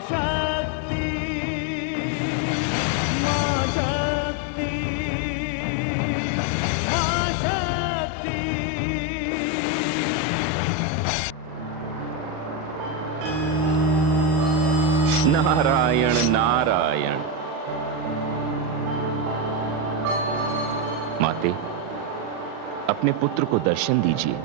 शक्ति, मां शक्ति, मां शक्ति। नारायण नारायण। माते, अपने पुत्र को दर्शन दीजिए।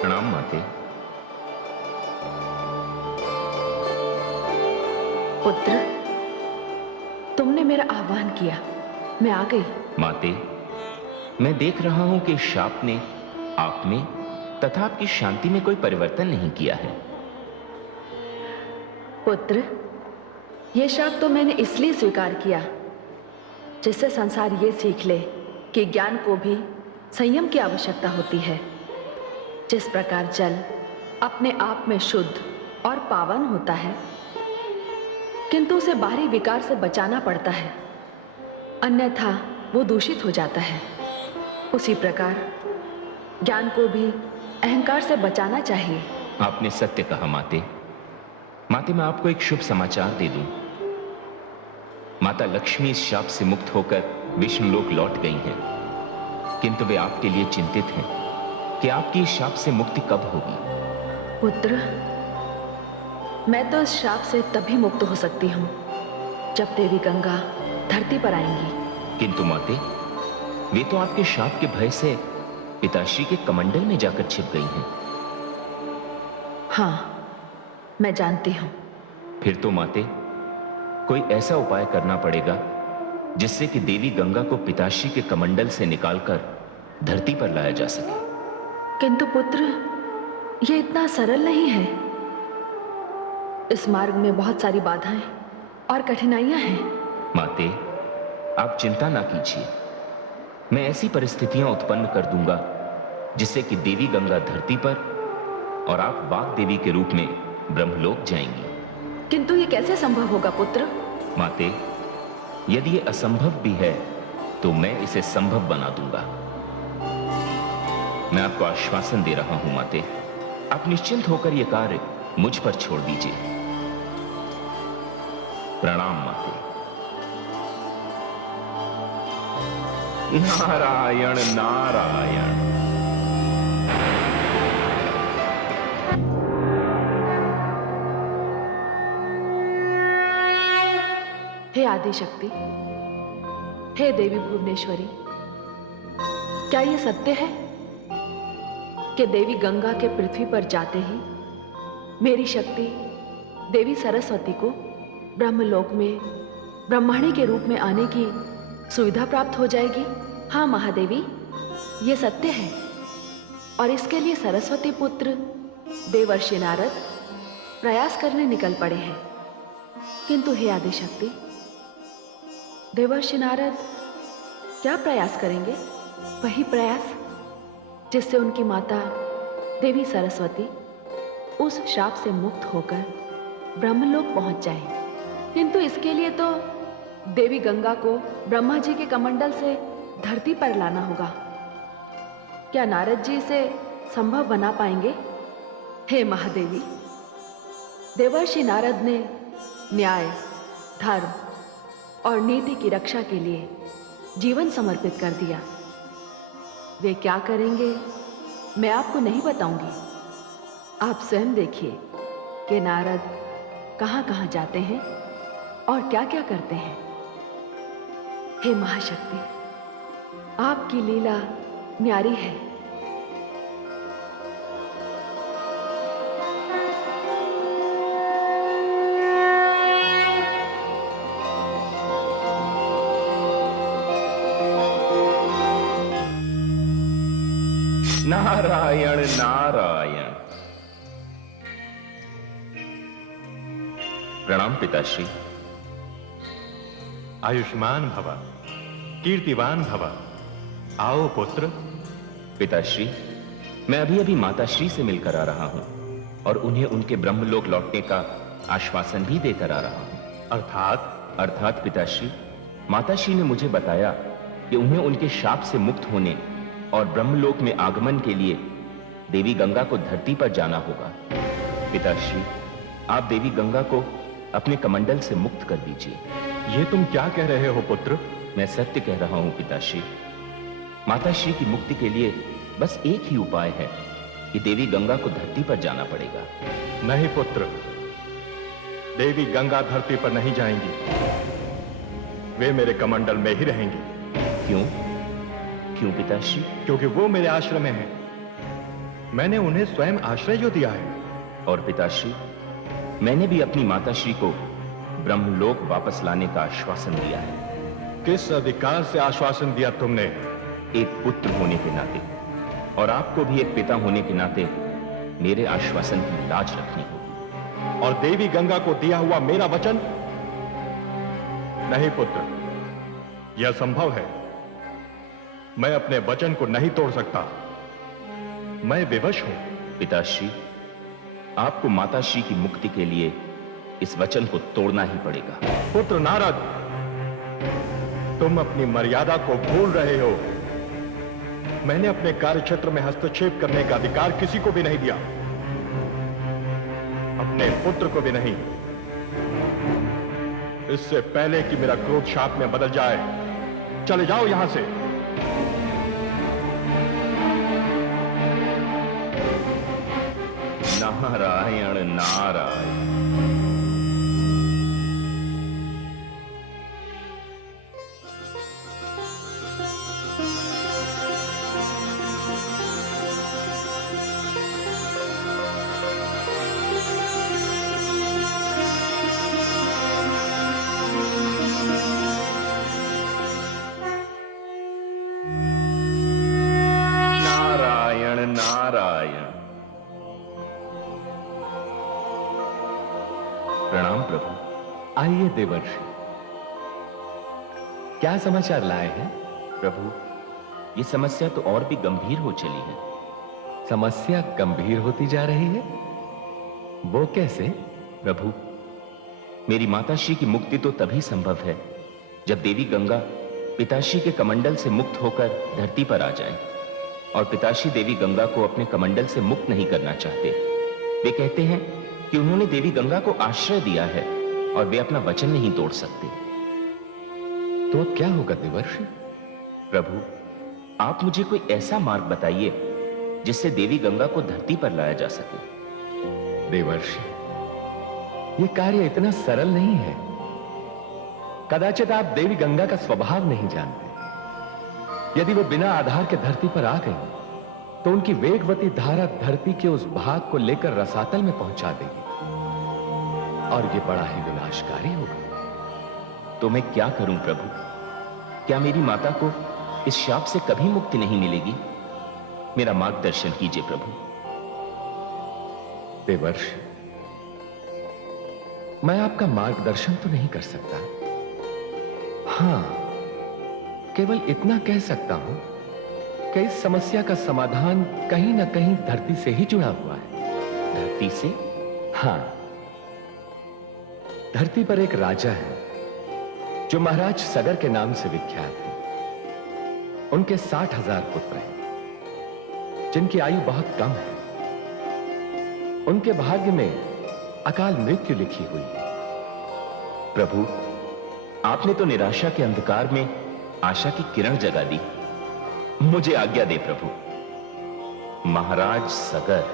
प्रणाम माते। पुत्र, तुमने मेरा आह्वान किया, मैं आ गई। माते, मैं देख रहा हूं कि शाप ने आप में तथा आपकी शांति में कोई परिवर्तन नहीं किया है। पुत्र, यह शाप तो मैंने इसलिए स्वीकार किया जिससे संसार ये सीख ले कि ज्ञान को भी संयम की आवश्यकता होती है। जिस प्रकार जल अपने आप में शुद्ध और पावन होता है, किंतु उसे बाहरी विकार से बचाना पड़ता है, अन्यथा वो दूषित हो जाता है। उसी प्रकार ज्ञान को भी अहंकार से बचाना चाहिए। आपने सत्य कहा माते। माते, मैं आपको एक शुभ समाचार दे दूं। माता लक्ष्मी इस शाप से मुक्त होकर विष्णुलोक लौट गई हैं, किंतु वे आपके लिए चिंतित हैं कि आपकी इस शाप से मुक्ति कब होगी। पुत्र, मैं तो इस शाप से तभी मुक्त हो सकती हूँ जब देवी गंगा धरती पर आएंगी। किंतु माते, वे तो आपके शाप के भय से पिताश्री के कमंडल में जाकर छिप गई हैं। हाँ, मैं जानती हूँ। फिर तो माते, कोई ऐसा उपाय करना पड़ेगा जिससे कि देवी गंगा को पिताश्री के कमंडल से निकालकर धरती पर लाया जा सके। किंतु पुत्र, ये इतना सरल नहीं है। इस मार्ग में बहुत सारी बाधाएं और कठिनाइयां हैं। माते, आप चिंता ना कीजिए। मैं ऐसी परिस्थितियां उत्पन्न कर दूंगा जिससे कि देवी गंगा धरती पर और आप वाग देवी के रूप में ब्रह्मलोक जाएंगी। किंतु ये कैसे संभव होगा पुत्र? माते, यदि ये असंभव भी है तो मैं इसे संभव बना दूंगा। मैं आपको आश्वासन दे रहा हूं माते, आप निश्चिंत होकर यह कार्य मुझ पर छोड़ दीजिए। प्रणाम माते। नारायण नारायण। हे आदिशक्ति, हे देवी भुवनेश्वरी, क्या ये सत्य है कि देवी गंगा के पृथ्वी पर जाते ही मेरी शक्ति देवी सरस्वती को ब्रह्मलोक में ब्रह्मणी के रूप में आने की सुविधा प्राप्त हो जाएगी? हाँ महादेवी, ये सत्य है। और इसके लिए सरस्वती पुत्र देवर्षि नारद प्रयास करने निकल पड़े हैं। किंतु हे आदिशक्ति, देवर्षि नारद क्या प्रयास करेंगे? वही प्रयास जिससे उनकी माता देवी सरस्वती उस शाप से मुक्त होकर ब्रह्मलोक पहुंच जाए। किंतु इसके लिए तो देवी गंगा को ब्रह्मा जी के कमंडल से धरती पर लाना होगा। क्या नारद जी इसे संभव बना पाएंगे? हे महादेवी, देवर्षि नारद ने न्याय, धर्म और नीति की रक्षा के लिए जीवन समर्पित कर दिया। वे क्या करेंगे मैं आपको नहीं बताऊंगी। आप स्वयं देखिए कि नारद कहां कहां जाते हैं और क्या क्या करते हैं। हे महाशक्ति, आपकी लीला न्यारी है। नारायण नारायण। प्रणाम पिताश्री। आयुष्मान भव, कीर्तिवान भव। आओ पुत्र। पिताश्री, मैं अभी अभी माताश्री से मिलकर आ रहा हूं और उन्हें उनके ब्रह्मलोक लौटने का आश्वासन भी देकर आ रहा हूं। अर्थात? अर्थात पिताश्री, माताश्री ने मुझे बताया कि उन्हें उनके शाप से मुक्त होने और ब्रह्मलोक में आगमन के लिए देवी गंगा को धरती पर जाना होगा। पिताश्री, आप देवी गंगा को अपने कमंडल से मुक्त कर दीजिए। ये तुम क्या कह रहे हो पुत्र? मैं सत्य कह रहा हूं पिताश्री। माताश्री की मुक्ति के लिए बस एक ही उपाय है कि देवी गंगा को धरती पर जाना पड़ेगा। नहीं पुत्र, देवी गंगा धरती पर नहीं जाएंगी, वे मेरे कमंडल में ही रहेंगी। क्यों? क्यों पिताश्री? क्योंकि वो मेरे आश्रम में हैं। मैंने उन्हें स्वयं आश्रय जो दिया है। और पिताश्री, मैंने भी अपनी माताश्री को ब्रह्मलोक वापस लाने का आश्वासन दिया है। किस अधिकार से आश्वासन दिया तुमने? एक पुत्र होने के नाते, और आपको भी एक पिता होने के नाते मेरे आश्वासन की लाज रखनी होगी। और देवी गंगा को दिया हुआ मेरा वचन? नहीं पुत्र, यह संभव है। मैं अपने वचन को नहीं तोड़ सकता। मैं विवश हूं। पिताश्री, आपको माताश्री की मुक्ति के लिए इस वचन को तोड़ना ही पड़ेगा। पुत्र नारद, तुम अपनी मर्यादा को भूल रहे हो। मैंने अपने कार्यक्षेत्र में हस्तक्षेप करने का अधिकार किसी को भी नहीं दिया, अपने पुत्र को भी नहीं। इससे पहले कि मेरा क्रोध शाप में बदल जाए, चले जाओ यहां से। नारायण नारायण। नारायण। प्रणाम प्रभु। आइए देवर्षि, क्या समाचार लाए हैं? प्रभु, ये समस्या तो और भी गंभीर हो चली है। समस्या गंभीर होती जा रही है? वो कैसे? प्रभु, मेरी माताश्री की मुक्ति तो तभी संभव है जब देवी गंगा पिताश्री के कमंडल से मुक्त होकर धरती पर आ जाए। और पिताश्री देवी गंगा को अपने कमंडल से मुक्त नहीं करना चाहते। वे कहते हैं कि उन्होंने देवी गंगा को आश्रय दिया है और वे अपना वचन नहीं तोड़ सकते। तो अब क्या होगा देवर्षि? प्रभु, आप मुझे कोई ऐसा मार्ग बताइए जिससे देवी गंगा को धरती पर लाया जा सके। देवर्षि, यह कार्य इतना सरल नहीं है। कदाचित आप देवी गंगा का स्वभाव नहीं जानते। यदि वो बिना आधार के धरती पर आ गई तो उनकी वेगवती धारा धरती के उस भाग को लेकर रसातल में पहुंचा देगी, और ये बड़ा ही विनाशकारी होगा। तो मैं क्या करूं प्रभु? क्या मेरी माता को इस शाप से कभी मुक्ति नहीं मिलेगी? मेरा मार्गदर्शन कीजिए प्रभु। देवर्षि, मैं आपका मार्गदर्शन तो नहीं कर सकता। हां, केवल इतना कह सकता हूं कि इस समस्या का समाधान कहीं ना कहीं धरती से ही जुड़ा हुआ है। धरती से? हां, धरती पर एक राजा है जो महाराज सगर के नाम से विख्यात है। उनके 60,000 पुत्र हैं जिनकी आयु बहुत कम है। उनके भाग्य में अकाल मृत्यु लिखी हुई है। प्रभु, आपने तो निराशा के अंधकार में आशा की किरण जगा दी। मुझे आज्ञा दे प्रभु। महाराज सगर।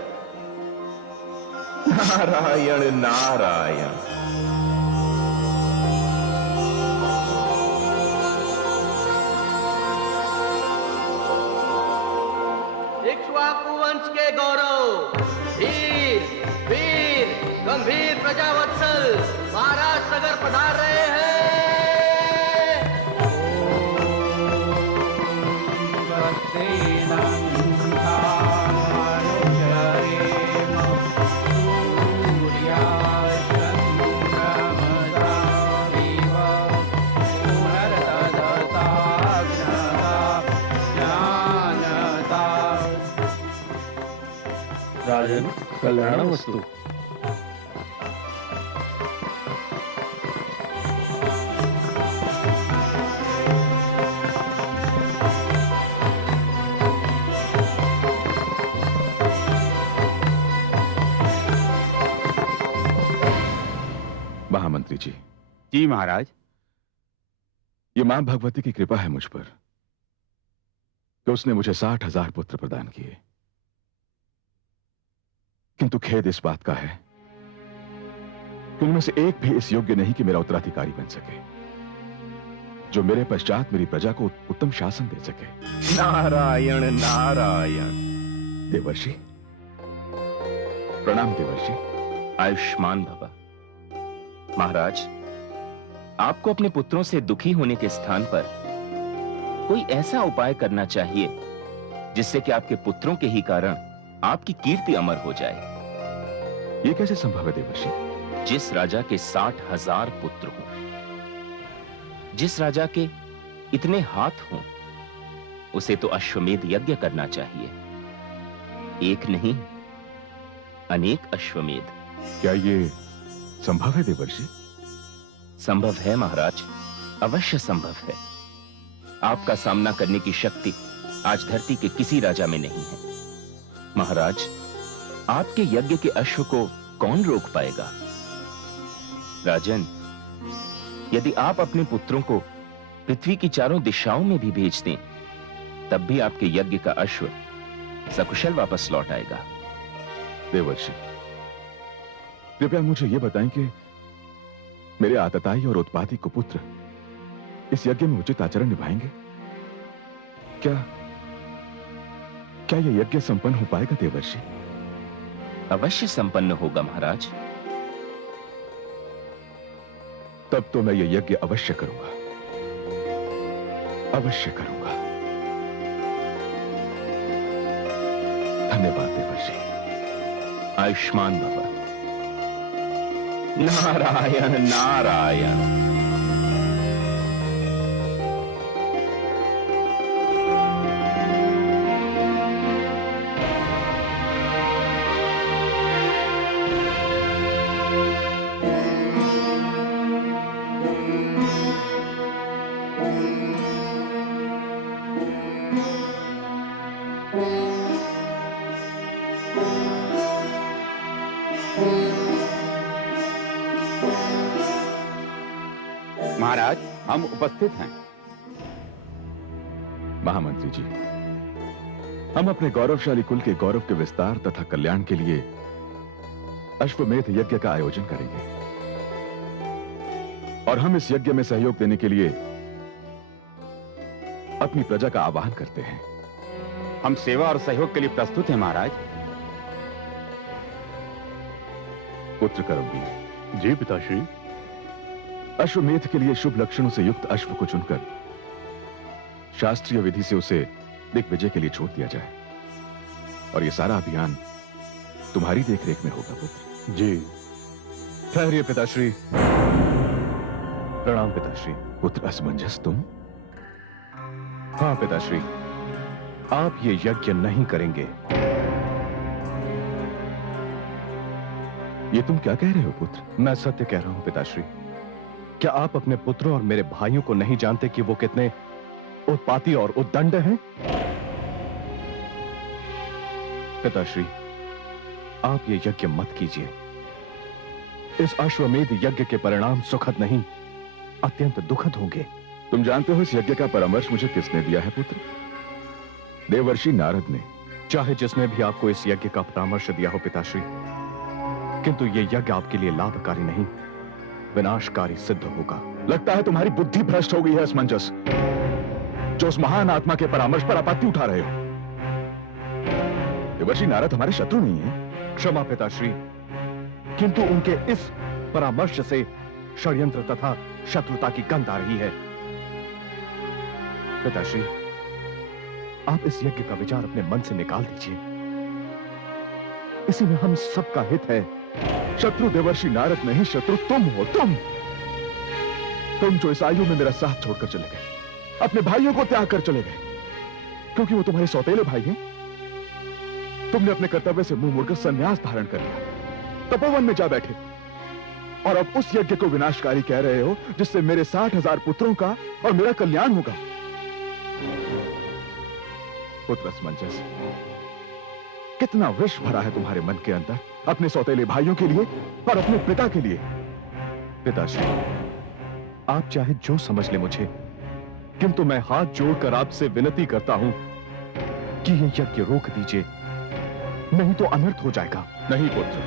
नारायण नारायण। इक्ष्वाकु वंश के गौरव, धीर, वीर, गंभीर प्रजावत्सल महाराज सगर पधार रहे हैं। राजन, कल्याण वस्तु। महामंत्री जी, जी महाराज। ये मां भगवती की कृपा है मुझ पर कि उसने मुझे 60,000 पुत्र प्रदान किए, किंतु खेद इस बात का है कि उनमें से एक भी इस योग्य नहीं कि मेरा उत्तराधिकारी बन सके, जो मेरे पश्चात मेरी प्रजा को उत्तम शासन दे सके। नारायण नारायण। देवर्षि, प्रणाम देवर्षि। आयुष्मान भव। महाराज, आपको अपने पुत्रों से दुखी होने के स्थान पर कोई ऐसा उपाय करना चाहिए जिससे कि आपके पुत्रों के ही कारण आपकी कीर्ति अमर हो जाए। यह कैसे संभव है देवर्षि? जिस राजा के 60,000 पुत्र हों, जिस राजा के इतने हाथ हों, उसे तो अश्वमेध यज्ञ करना चाहिए। एक नहीं, अनेक अश्वमेध। क्या ये संभव है देवर्षि? संभव है महाराज, अवश्य संभव है। आपका सामना करने की शक्ति आज धरती के किसी राजा में नहीं है। महाराज, आपके यज्ञ के अश्व को कौन रोक पाएगा? राजन, यदि आप अपने पुत्रों को पृथ्वी की चारों दिशाओं में भी भेज दें, तब भी आपके यज्ञ का अश्व सकुशल वापस लौट आएगा। देवर्षि, कृपया मुझे यह बताएं कि मेरे आतताई और उत्पाती कुपुत्र इस यज्ञ में उचित आचरण निभाएंगे? क्या यह यज्ञ संपन्न हो पाएगा देवर्षि? अवश्य संपन्न होगा महाराज। तब तो मैं यह यज्ञ अवश्य करूंगा, अवश्य करूंगा। धन्यवाद देवर्षि। आयुष्मान भव। नारायण नारायण। महाराज, हम उपस्थित हैं। महामंत्री जी, हम अपने गौरवशाली कुल के गौरव के विस्तार तथा कल्याण के लिए अश्वमेध यज्ञ का आयोजन करेंगे, और हम इस यज्ञ में सहयोग देने के लिए अपनी प्रजा का आह्वान करते हैं। हम सेवा और सहयोग के लिए प्रस्तुत हैं महाराज। पुत्र करमवीर। जी पिताश्री। अश्वमेध के लिए शुभ लक्षणों से युक्त अश्व को चुनकर शास्त्रीय विधि से उसे दिग्विजय के लिए छोड़ दिया जाए, और यह सारा अभियान तुम्हारी देखरेख में होगा पुत्र। जी। ठहरिए पिताश्री। प्रणाम पिताश्री। पुत्र असमंजस तुम? हाँ पिताश्री, आप ये यज्ञ नहीं करेंगे। ये तुम क्या कह रहे हो पुत्र? मैं सत्य कह रहा हूं पिताश्री। क्या आप अपने पुत्रों और मेरे भाइयों को नहीं जानते कि वो कितने उत्पाती और उद्दंड हैं? पिताश्री, आप ये यज्ञ मत कीजिए। इस अश्वमेध यज्ञ के परिणाम सुखद नहीं, अत्यंत दुखद होंगे। तुम जानते हो इस यज्ञ का परामर्श मुझे किसने दिया है पुत्र? देवर्षि नारद ने। चाहे जिसने भी आपको इस यज्ञ का परामर्श दिया हो पिताश्री, किंतु यह यज्ञ आपके लिए लाभकारी नहीं, विनाशकारी सिद्ध होगा। लगता है तुम्हारी बुद्धि भ्रष्ट हो गई है असमंजस, जो उस महान आत्मा के परामर्श पर आपत्ति उठा रहे हो। देवर्षि नारद हमारे शत्रु नहीं है। क्षमा पिताश्री, किंतु उनके इस परामर्श से षड्यंत्र तथा शत्रुता की गंध आ रही है। पिताश्री, आप इस यज्ञ का विचार अपने मन से निकाल दीजिए। इसी में हम सबका हित है। शत्रु देवर्षि नारद नहीं, शत्रु तुम हो। तुम जो इस आयु में मेरा साथ छोड़कर चले गए, अपने भाइयों को त्याग कर चले गए, क्योंकि वो तुम्हारे सौतेले भाई हैं। तुमने अपने कर्तव्य से मुंह मोड़कर संन्यास धारण कर लिया, तपोवन में जा बैठे, और अब उस यज्ञ को विनाशकारी कह रहे हो जिससे मेरे 60,000 पुत्रों का और मेरा कल्याण होगा। पुत्र असमंजस, कितना विष भरा है तुम्हारे मन के अंदर अपने सौतेले भाइयों के लिए और अपने पिता के लिए। पिताश्री, आप चाहे जो समझ ले मुझे, किंतु मैं हाथ जोड़कर आपसे विनती करता हूं कि यह यज्ञ रोक दीजिए, नहीं तो अनर्थ हो जाएगा। नहीं पुत्र,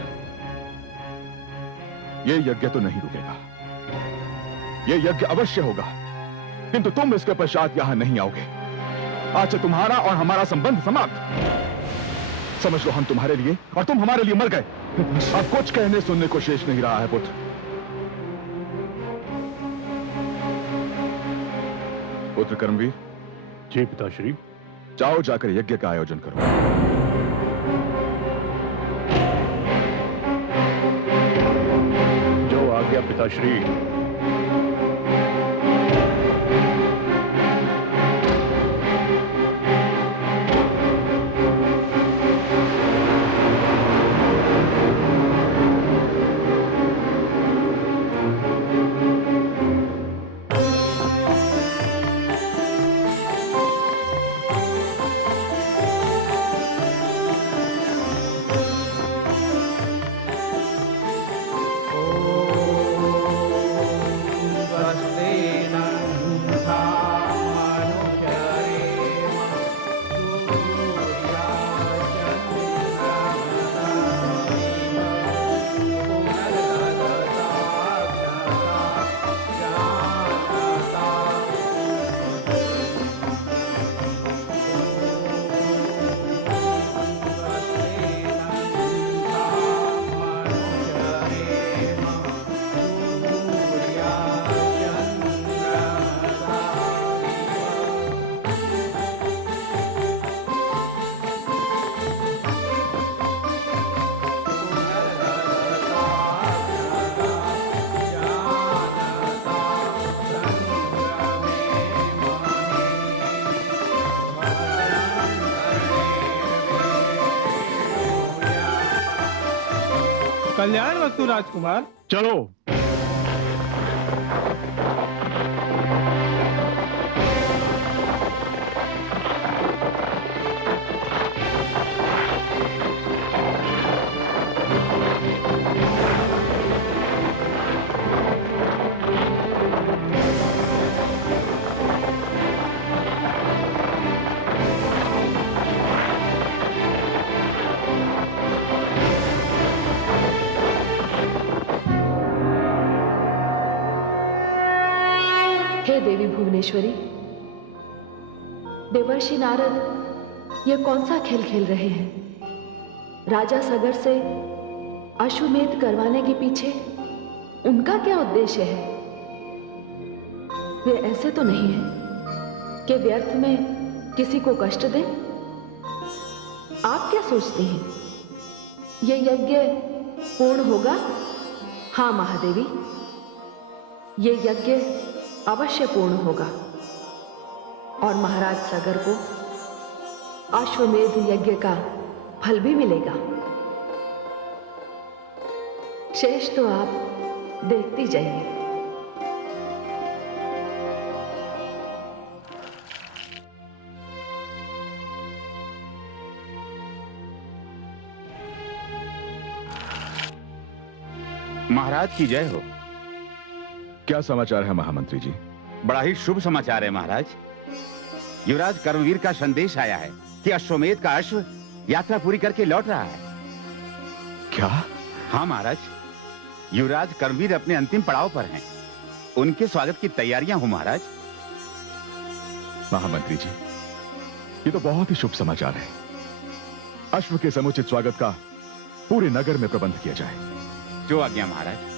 यह यज्ञ तो नहीं रुकेगा। यह यज्ञ अवश्य होगा, किंतु तुम इसके पश्चात यहां नहीं आओगे। आज से तुम्हारा और हमारा संबंध समाप्त। समझ लो, हम तुम्हारे लिए और तुम हमारे लिए मर गए। अब कुछ कहने सुनने को शेष नहीं रहा है पुत्र। पुत्र कर्मवीर, जी पिताश्री। जाओ, जाकर यज्ञ का आयोजन करो। जो आज्ञा पिताश्री। कल्याण वस्तु राजकुमार। चलो। हे देवी भुवनेश्वरी, देवर्षि नारद ये कौन सा खेल खेल रहे हैं? राजा सगर से अश्वमेध करवाने के पीछे उनका क्या उद्देश्य है? वे ऐसे तो नहीं है कि व्यर्थ में किसी को कष्ट दें। आप क्या सोचते हैं, ये यज्ञ पूर्ण होगा? हाँ महादेवी, ये यज्ञ अवश्य पूर्ण होगा और महाराज सगर को अश्वमेध यज्ञ का फल भी मिलेगा। शेष तो आप देखती जाइए। महाराज की जय हो। क्या समाचार है महामंत्री जी? बड़ा ही शुभ समाचार है महाराज। युवराज कर्मवीर का संदेश आया है कि अश्वमेध का अश्व यात्रा पूरी करके लौट रहा है। क्या? हाँ महाराज, युवराज कर्मवीर अपने अंतिम पड़ाव पर हैं। उनके स्वागत की तैयारियां हो महाराज। महामंत्री जी, ये तो बहुत ही शुभ समाचार है। अश्व के समुचित स्वागत का पूरे नगर में प्रबंध किया जाए। जो आज्ञा महाराज।